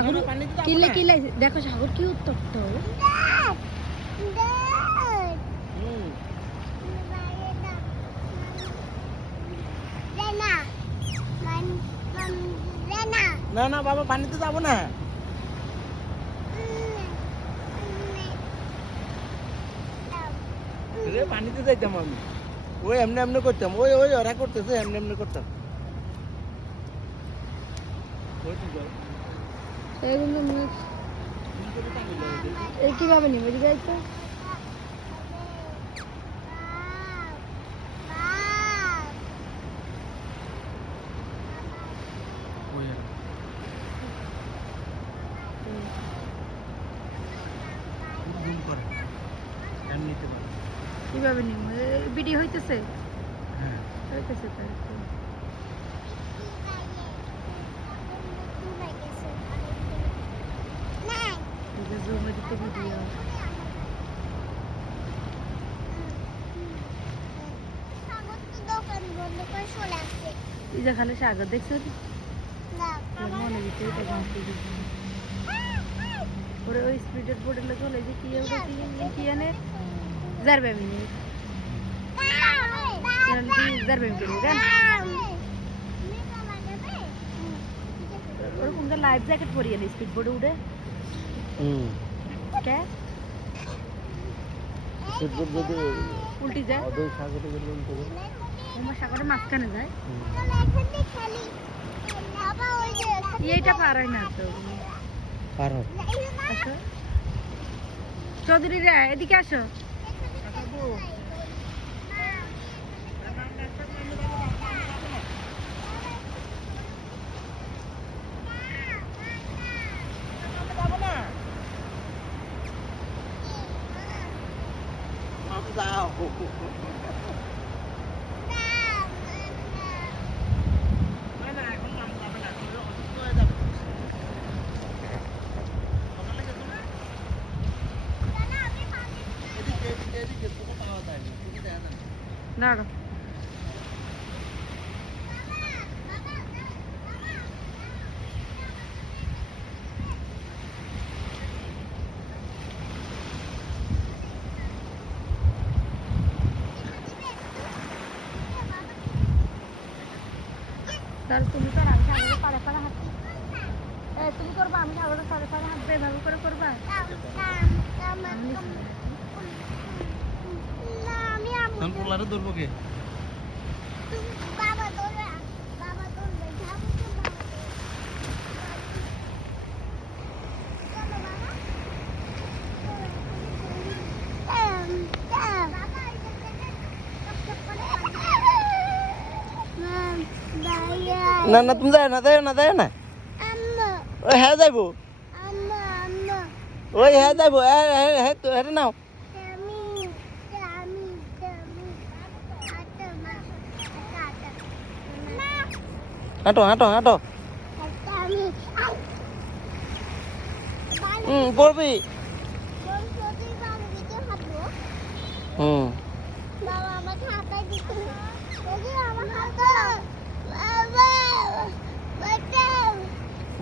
সাগর কিলে কিলে দেখো সাগর কি উত্তপ্ত। না না বাবা পানিতে যাবো না। পানিতে যাইতাম আমি, ওই এমনি এমনি করতাম, ওই ওই ওরা করতেছে এমনি এমনি করতাম। কিভাবে নিবে যাইতো কিভাবে নিব ভিডিও হইতেছে। হ্যাঁ হইতেছে তাই ভিডিও এই যে খালি সাগর দেখছো মনে ওরে ওই স্পিডের বোর্ডের লোক হলে যে কি আনে যারবে মিনিট যারবে মিনিট ওরকম লাইফ জ্যাকেট পরিয়ে নি স্পিড বোর্ডে উঠে কে উল্টি যায় আমার সাগরের মাঝখানে যায় এইটা পার হয় না তো পার হয়। আসো চৌধুরী রে এদিকে আসো। দাঁড়ো তার তুমি তো আমি সাগরের পাড়ে পাড়ে হাঁটছি। তুমি করবা আমি সাগরের পাড়ে পাড়ে হাঁটবে এভাবে করে করবা। ধরবো কে না না তুমি যায় না যায় না যায় না ওই হ্যাঁ যাইবো ওই হ্যাঁ যাইবো হ্যাঁ তো হ্যাঁ নাও হাঁটো হাঁটো হাঁটো পড়বি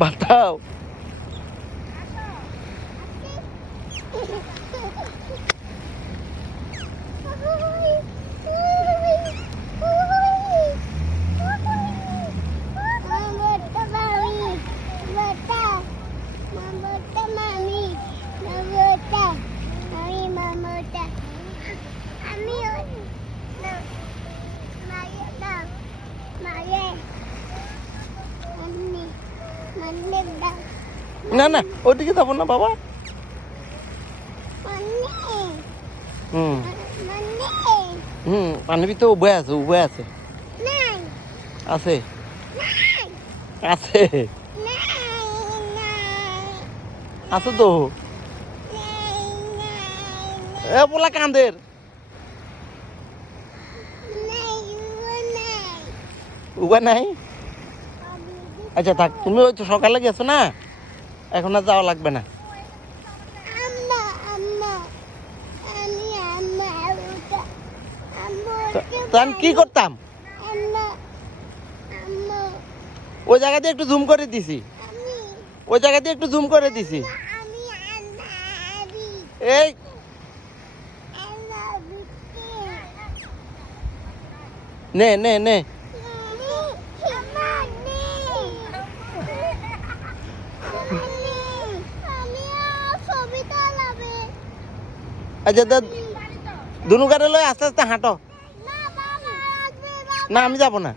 বাতাও না না ওদিকে যাবো না বাবা। পানির ভিতরে উভয় আছে উভয় আছে আছে আছে আছে তো এ পোলা কান্দের উভয় নাই। আচ্ছা থাক তুমি ওই তো সকালে গেছো না এখন আর যাওয়া লাগবে না। তো আমি কি করতাম ওই জায়গাতে একটু জুম করে দিছি ওই জায়গা দিয়ে একটু জুম করে দিছি। এই নে নে নে আচ্ছা দুনু গাড়ি লয় আস্তে আস্তে হাঁটো। না আমি যাব না।